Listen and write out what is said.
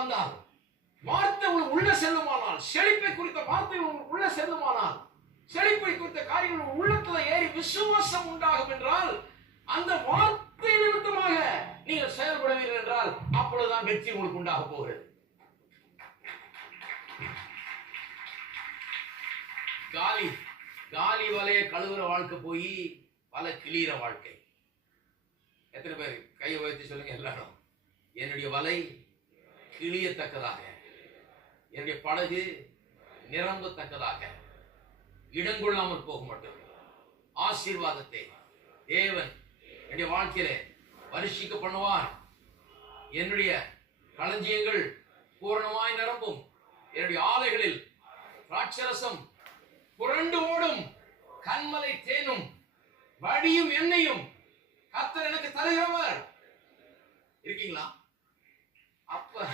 வந்தால், வார்த்தை உள்ள செல்லுமானால், செழிப்பை குறித்த வார்த்தை உள்ள செல்லுமானால், செழிப்பை குறித்த காரியங்கள் உள்ளத்துல ஏறி விசுவாசம் உண்டாகும் என்றால், அந்த வார்த்தை நிமித்தமாக நீங்கள் செயல்படுவீர்கள் என்றால், அப்பொழுதுதான் வெற்றி உங்களுக்கு உண்டாக போகிறது. காலி வலைய கழுவுற வாழ்க்கை போய் வலை கிளியிற வாழ்க்கை. எத்தனை பேர் கையை உயர்த்தி சொல்லுங்க எல்லாரும். என்னுடைய வலை கிளியத்தக்கதாக, என்னுடைய படகு நிரம்பத்தக்கதாக, இடங்கொள்ளாமல் போக மாட்டோம். ஆசீர்வாதத்தை தேவன் என்னுடைய வாழ்க்கையில வருஷிக்க பண்ணுவார். என்னுடைய களஞ்சியங்கள் பூரணமாய் நிரம்பும். என்னுடைய ஆலைகளில் திராட்சரசம் புரண்டு ஓடும். கண்மலை தேனும் வடியும் எண்ணெயும் கர்த்தர் எனக்கு தருகிறவர். இருக்கீங்களா? அப்ப